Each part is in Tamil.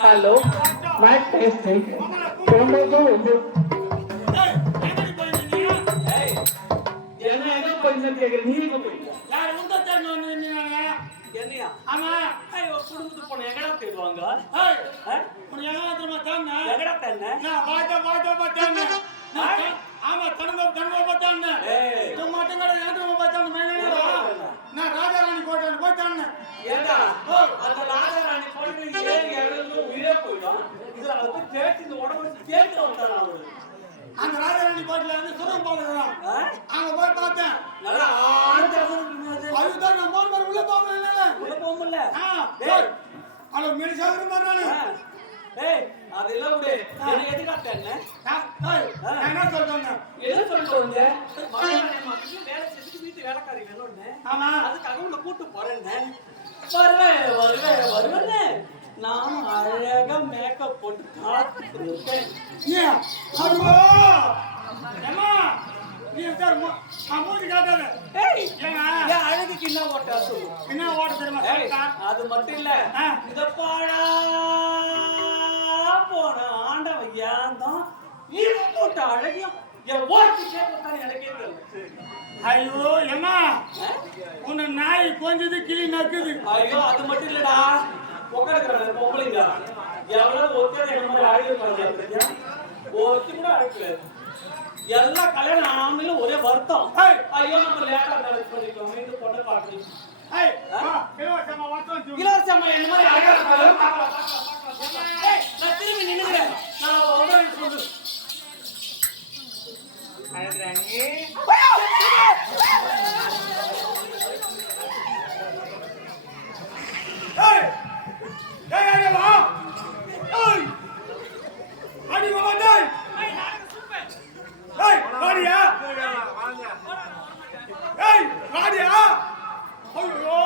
Hello, mic testing. Promozo வந்து என்ன எங்க போயின்னு கேக்குற நீ எங்க போயிட்ட யார் உங்க தரணும் வந்து என்னையா ஆமா ஏய் ஒரு குடும்பத்துக்கு போன எங்கடா போயிடுவாங்க ஏய் உன் எங்கடா தான எங்கடா தானே நான் வாட்ட தானே ஆமா தனங்க பார்த்தானே ஏய் நீ மட்டும் கூட எனக்கு பார்த்தானே மேனேடா நான் ராஜாராணி கோட்டை போய்ட்டானே ஏடா அந்த ராஜாராணி கோட்டை ஏறி எவ்வளவு உயிரே போய்டும் இதுல வந்து கேட்டு இந்த உடம்பு கேட்டு வந்தானே அவரு அந்த ராஜாராணி கோட்டைல வந்து சுரம் போடுறான் அங்க போய் பார்த்தேன் நல்லா ஆண்டு அதுதான் நான் போன் உள்ள போகல டேய் அல மீறி சாகுறேன் நானு ஏய் அதெல்லாம் விடு என்ன எதுக்காட்டேன்னு நான் என்ன சொல்றேன் என்ன சொல்றீங்க மகனே மக்கள் வேலை செஞ்சு வீட்டு வேலைக்காரி வேணும்னு ஆமா அதுக்காக உன்னை கூட்டி போறேன்னு வருவேன் நான் அழகா மேக்கப் போட்டு காத்துட்டு இருக்கேன் ஏன் அம்மா அம்மா நீ சார் மூஞ்சி காட்டாத ஏய் ஏங்க ஏன் அழகுக்கு என்ன ஓட்டா சொல்லு என்ன ஓட தெரியுமா அது மட்டும் இல்ல இத பாடா போன ஆண்டவன் ஏன் தான் போட்ட அழகியம் என் ஓட்டு கேட்கத்தானே எனக்கே தெரியல ஐயோ அம்மா உன்னை நாய் கொஞ்சது கிளி நக்குது ஐயோ அது மட்டும் இல்லடா உட்காந்துக்கிறாங்க பொம்பளைங்க எவ்வளவு ஒருத்தர் என்ன மாதிரி அழகு ஒருத்தி கூட அழைக்கல எல்லாம் கல்யாணம் ஆனாலும் ஒரே வருத்தம் ஐயோ நம்ம லேட்டா மேரேஜ் பண்ணிட்டோம் மீண்டும் பொண்ணை பார்க்கணும் இலவசமா என்ன மாதிரி அழகா நான் திரும்பி நின்னுக்கிறேன் நான் ஒவ்வொரு சொல்லு அழகுறானே அடி மாமா டேய் ஏய் வாடியா ஏய் வாடியா ஐயோ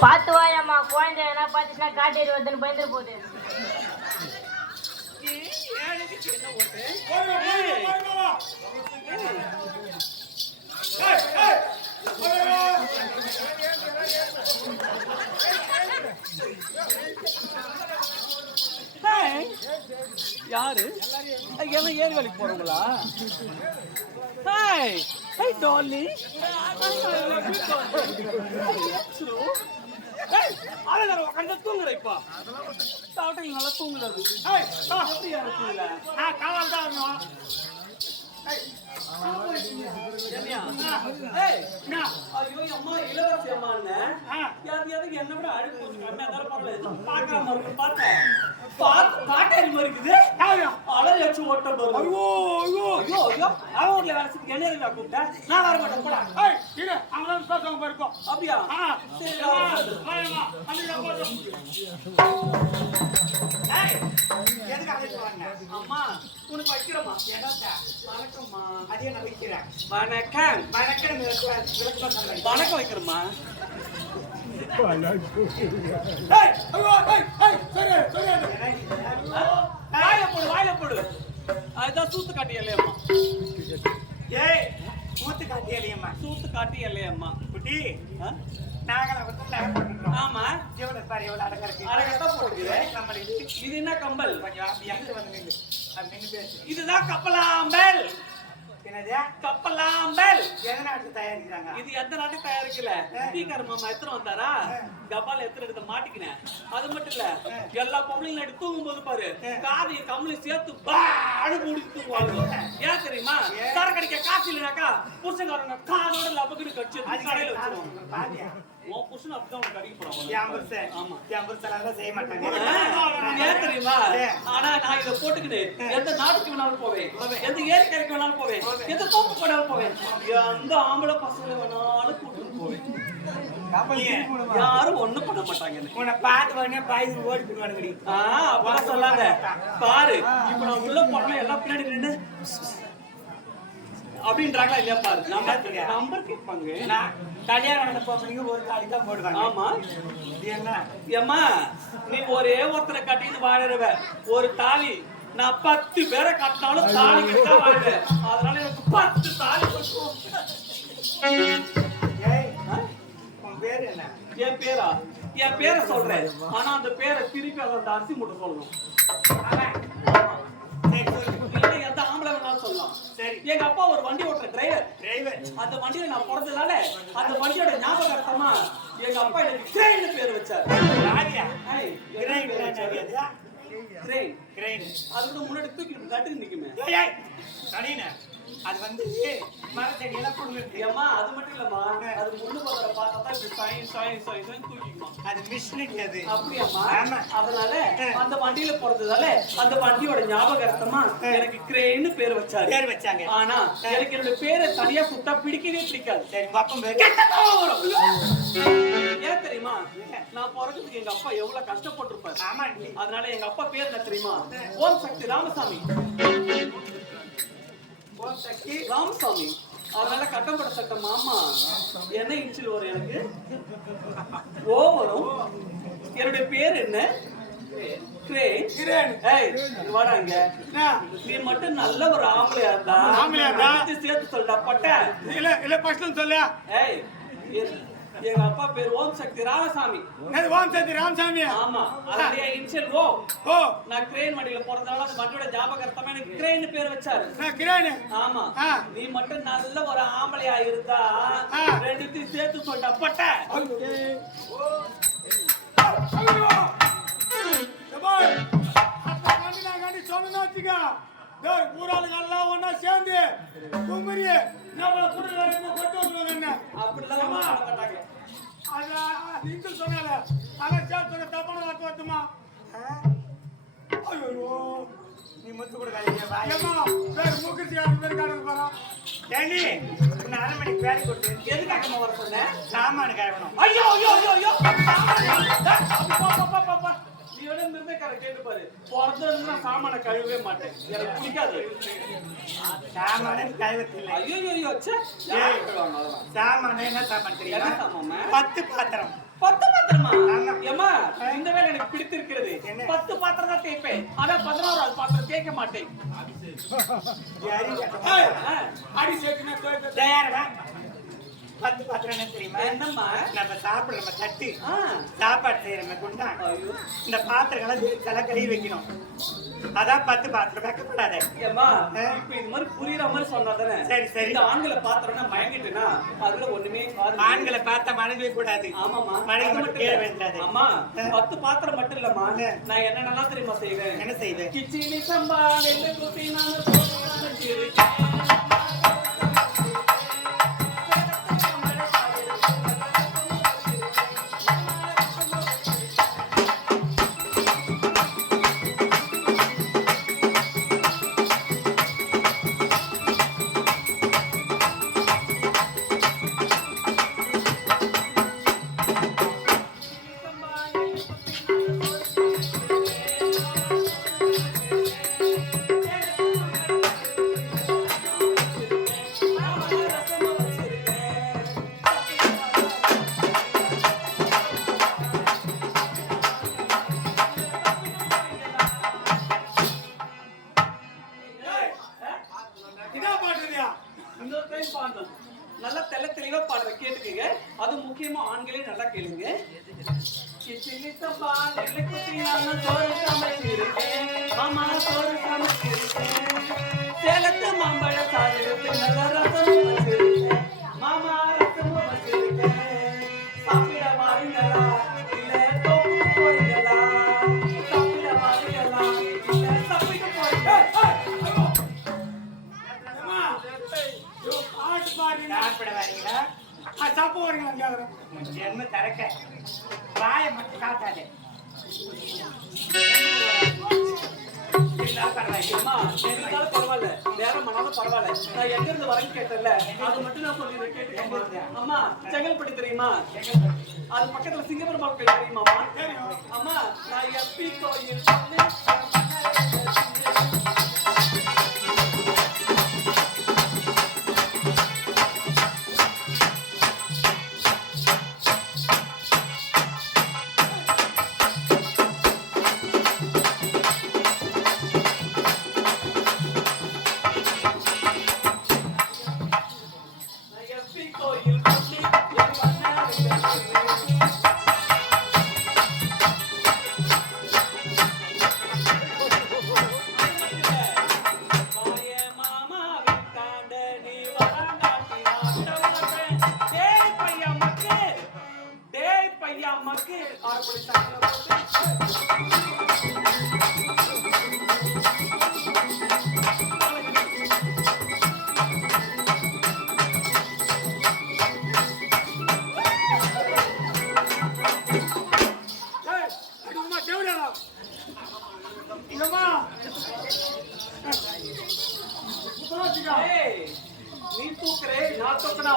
பாத்து வாயம்மா குழந்தை என்ன பாத்துச்சுன்னா காட்டேரி வருதுன்னு பயந்துட்டு போகுது யாரு எல்லாம் ஏரி வேலைக்கு போறவங்களா ஹாய் ஹாய் டாலி அழகார உட்காந்து தூங்குற இப்ப சாப்பிட்டு நல்லா தூங்குறது எப்படி யாரு காவல் தான் ஐயோ அம்மா இளவரசி அம்மா என்ன விட அழுக்கு பார்க்காம இருக்கு பாட்டேரி மாதிரி இருக்குது அழகு வச்சு ஓட்டம் ஐயோ ஐயோ ஐயோ ஐயோ அவன் ஊர்ல வேலை செஞ்சு என்ன கூப்பிட்டேன் நான் வர மாட்டேன் போடா அவங்க பேசுவாங்க பாருக்கும் அப்படியா அம்மா உனக்கு வைக்கிறோமா வணக்கம்மா அதே நான் வைக்கிறேன் வணக்கம் வணக்கம் வைக்கிறோமா வாயில போடு அதுதான் சூத்து காட்டி இல்லையம்மா ஏய் மூத்து காட்டி இல்லையம்மா சூத்து காட்டி இல்லையம்மா குட்டி நாங்கள வந்து நகை போட்டுட்டோம் ஆமா எவ்வளவு பாரு எவ்வளவு அழகா இருக்கு அழகா போட்டுக்குது கம்பல் இது என்ன கம்பல் கொஞ்சம் அப்படி எங்க வந்து நில்லு அப்படின்னு பேசு இதுதான் கப்பலாம்பல் என்னது கப்பலாம்பல் எந்த நாட்டு தயாரிக்கிறாங்க இது எந்த நாட்டுக்கு தயாரிக்கல ஸ்பீக்கர் மாமா எத்தனை வந்தாரா கபால எத்தனை எடுத்து மாட்டிக்கினேன் அது மட்டும் இல்ல எல்லா பொம்பளைங்களும் எடுத்து தூங்கும் போது பாரு காதையை கம்மலையும் சேர்த்து பாடு முடிச்சு தூங்குவாங்க ஏன் தெரியுமா சரக்கு அடிக்க காசு இல்லைனாக்கா புருஷங்காரங்க காதோட லபக்குன்னு கடிச்சு கடையில வச்சிருவாங்க உன் புருஷன் அப்படிதான் கடிக்க போறாங்க ஆமா செய்ய மாட்டாங்க ஏன் தெரியுமா ஆனா நான் இதை போட்டுக்கிட்டு எந்த நாட்டுக்கு வேணாலும் போவேன் எந்த ஏரிக்கரைக்கு வேணாலும் போவேன் எந்த தோப்பு போனாலும் போவேன் எந்த ஆம்பளை பசங்களை வேணாலும் கூட்டிட்டு போவேன் யாரும் ஒண்ணும் பண்ண மாட்டாங்க உன்னை பார்த்து உடனே பாய்ந்து ஓடி போடுவானுங்கடி அப்பதான் சொல்லாத பாரு இப்ப நான் உள்ள போனா எல்லாம் பின்னாடி நின்று அப்படின்றாங்களா இல்லையா பாரு நம்பர் கேட்பாங்க கல்யாணம் போறீங்க ஒரு தாலி தான் போடுவாங்க ஆமா என்ன ஏம்மா நீ ஒரே ஒருத்தரை கட்டிட்டு வாழறவ ஒரு தாலி நான் 10 பேரை கட்டினாலும் தாலி கட்டா வாழ்வேன் அதனால எனக்கு 10 தாலி என் பேரை சொல்றேன். ஆனா அந்த பேரை திருப்பி அந்த அரிசி மூட்டை சொல்லணும். இல்ல எந்த ஆம்பளை வேணாலும் சொல்லலாம். சரி. எங்க அப்பா ஒரு வண்டி ஓட்டுற டிரைவர். அந்த வண்டியில நான் பிறந்ததால அந்த வண்டியோட ஞாபகார்த்தமா எங்க அப்பா எனக்கு கிரேன் பேர் வச்சாரு. கிரேன். அது வந்து முன்னாடி தூக்கிட்டு கட்டுக்கு நிக்குமே. அது வந்து மரத்தடியெல்லாம் புடுங்குது. ஏம்மா அது மட்டும் இல்லம்மா, அது முள்ளு பதற பார்த்தா தான் இப்படி சாய் தூக்கிக்குமா. அது மிஷினரி அது. அப்படியாம்மா? அதனால அந்த வண்டியில போறதுனால அந்த வண்டியோட ஞாபகார்த்தமா எனக்கு கிரேன்னு பேர் வச்சாங்க. ஆனா எனக்கு என்னோட பேரை தனியா கூப்பிட்டா பிடிக்கவே பிடிக்காது. சரி பக்கம் பேரு ஏன் தெரியுமா? நான் பிறகுறதுக்கு எங்க அப்பா எவ்வளவு கஷ்டப்பட்டிருப்பாரு. ஆமா. அதனால எங்க அப்பா பேர் என்ன தெரியுமா? ஓம் சக்தி ராமசாமி. ராமசாமி. அதனால கட்டப்பட சட்டம் மாமா என்ன இன்ச்சில் வரும் எனக்கு? ஓ வரும். என்னுடைய பேர் என்ன? கிரேன். ஏய் வாடாங்க. நீ மட்டும் நல்ல ஒரு ஆம்பளையா இருந்தா சேர்த்து சொல்லிட்டா பட்ட. இல்ல ஃபர்ஸ்ட் சொல்ல. ஏய் எங்க அப்பா பேர் ஓம் சக்தி ராமசாமி. ஓம் சக்தி ராமசாமி. ஆமா. அதோட இன்ஷியல் ஓ. நான் கிரேன் வண்டியில போறதால அந்த வண்டியோட ஞாபகார்த்தமா எனக்கு கிரேன் பேர் வச்சாரு. கிரேன். ஆமா. நீ மட்டும் நல்ல ஒரு ஆம்பளையா இருந்தா ரெண்டுத்தையும் சேர்த்து சொல்லிட்டா பட்ட. ஊராளுங்கெல்லாம் ஒன்னா சேர்ந்து குமரி அப்படிலாம் மாட்டாங்க. சொன்னால அதான் சேர்த்து தப்பான வார்த்தை வருத்துமா. நீ முத்து கூட மூக்கிச்சு பேர் காரணம் போறோம். ஏண்டி அரை மணிக்கு வேலை கொடுத்து எதுக்காக வர சொன்னேன்? சாமான கழுவணும். ஐயோ நீ வேணா நிர்ணயக்கார கேட்டு பாரு. பிறந்ததுன்னா சாமான கழுவவே மாட்டேன். எனக்கு பிடிக்காது. சாமான கழுவத்தில்லை. ஐயோ சாமான என்ன சாமான் தெரியுமா? 10 பாத்திரம். 10 பாத்திரமா? ஏமா இந்த வேலை எனக்கு பிடித்திருக்கிறது. 10 பாத்திரம் தான் தேய்ப்பேன். ஆனா 11வது பாத்திரம் தேய்க்க மாட்டேன். அடி சேர்த்து தயாரா 10 பாத்திரம் என்ன தெரியுமா? என்னம்மா? நம்ம சாப்பிடுற தட்டு, சாப்பாடு செய்யற குண்டா, இந்த பாத்திரங்களை கழுவி வைக்கணும். அதான் 10 பாத்திரம். வைக்கப்படாத. ஏமா இப்ப இது மாதிரி புரியுற மாதிரி சொன்னாதானே? சரி. இந்த ஆண்களை பாத்திரம்னா மயங்கிட்டுனா அதுல ஒண்ணுமே ஆண்களை பார்த்தா மனவே கூடாது. ஆமாமா. மனைவி மட்டும் கேட்க வேண்டாது. அம்மா 10 பாத்திரம் மட்டும் இல்லம்மா, நான் என்னென்னலாம் தெரியுமா செய்வேன்? என்ன செய்வேன்? கிச்சிலி சம்பா நெல்லு குட்டி நானு போனானு நல்லா தெளிவா பாடுற கேட்டுக்கங்க. அது முக்கியமா ஆண்களே நல்லா கேளுங்க. கிச்சிலி சம்பா நெல்லு குட்டி நானு சோறு சமைச்சிருக்கேன். மாமா சோறு சமைச்சிருக்கேன். சேலத்து மாம்பழ சாதத்து நல்ல ரசம் வச்சிருக்கேன். மாமா ரசம் வச்சிருக்கேன். சாப்பிட வாருங்களா இல்ல தோப்பு போறீங்களா? சாப்பிட வாருங்களா இல்ல சாப்பிட்டு போறீங்களா? சாப்பிட வரீங்களா? சாப்பிட வரீங்களா? ஜென்ம தரக்க வாய மட்டும் காட்டாதே. பரவாயில்ல, வேற மனாலும் பரவாயில்ல. நான் எங்க இருந்து வரேன்னு கேட்டேன்ல, அது மட்டும் நான் சொல்லிடுறேன் கேட்டுக்கோங்க. அம்மா செங்கல்பட்டு தெரியுமா? அது பக்கத்துல சிங்கப்பெருமாள் கோயில் தெரியுமாமா? அம்மா நான் எப்பி கோயில்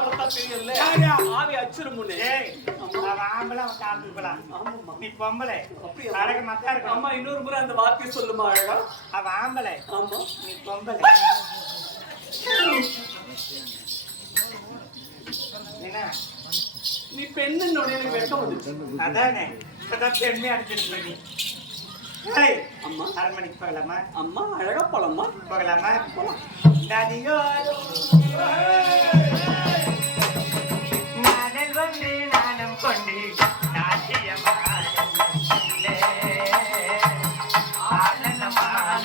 சாப்பிடத்தான் தெரியும்ல. யாரியா? ஆவி அச்சுரும் முன்னே. ஏய், அவன் ஆம்பளை, அவன் ஆம்பளை. ஆமாம்மா. நீ பொம்பளை. அப்படியா? அழகு மக்கா இருக்கும். அம்மா இன்னொரு முறை அந்த வார்த்தையை சொல்லுமா அழகா. அவன் ஆம்பளை, ஆமா. நீ பொம்பளை. என்ன? நீ பெண்ணுன்னு உடனே எனக்கு வெட்கம் வந்துச்சு. அதானே இப்பதான் பெருமையா அடிச்சிட்டு நீ. ஏய், அம்மா அரண்மனைக்கு போகலாமா? அம்மா அழகா போலாமா? போகலாமா? நதியோரோ நானல் வந்து நானும் கொண்டு நாட்டியமாடலே ஆனந்தமான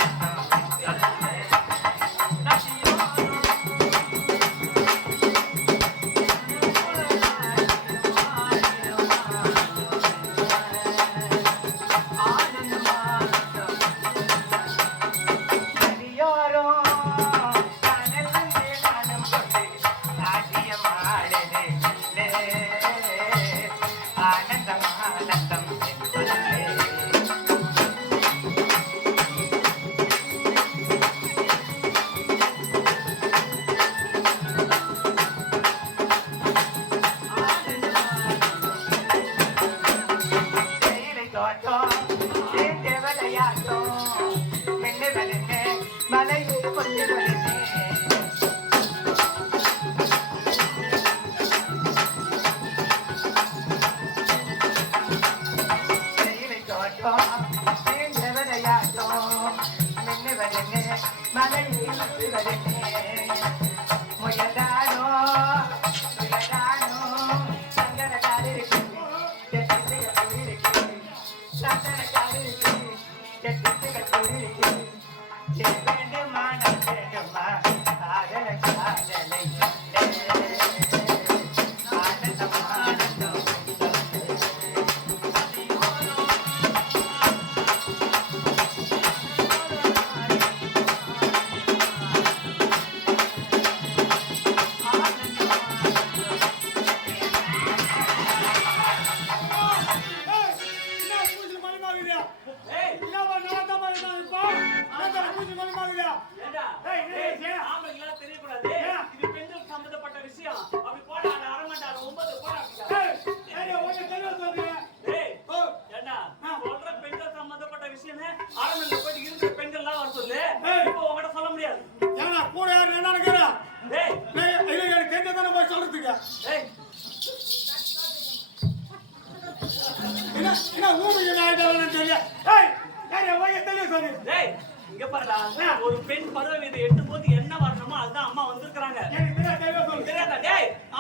ஒரு பெண் பருவ வயதை எட்டும் போது என்ன வரணுமோ அதுதான் அம்மா வந்திருக்காங்க.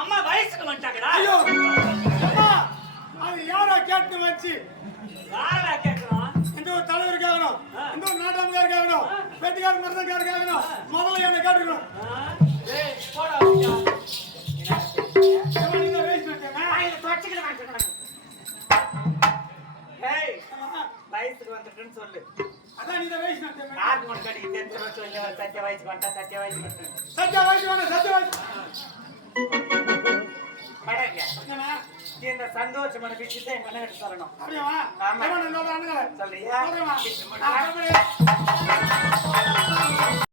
அம்மா வயசுக்கு வந்துட்டாங்கடா. அது யாரா கேட்டு வச்சு யாரா கேட்கணும்? இந்த ஒரு தலைவர் கேட்கணும், இந்த ஒரு நாட்டாமக்காரர் கேட்கணும், வெட்டிக்கார மருந்தக்காரர் கேட்கணும், முதல்ல என்ன கேட்டுக்கணும். வயசுக்கு வந்துட்டுன்னு சொல்லு. அதான் நீ வயசு சத்திய வயசுக்கு வந்துட்டா சத்திய வயசுக்கு சத்திய வயசு வேணும், சத்திய வயசு இந்த சந்தோஷமான விஷயத்தை எங்க அண்ணன் சொல்லணும். அப்படியா? ஆமா. சொல்றியா?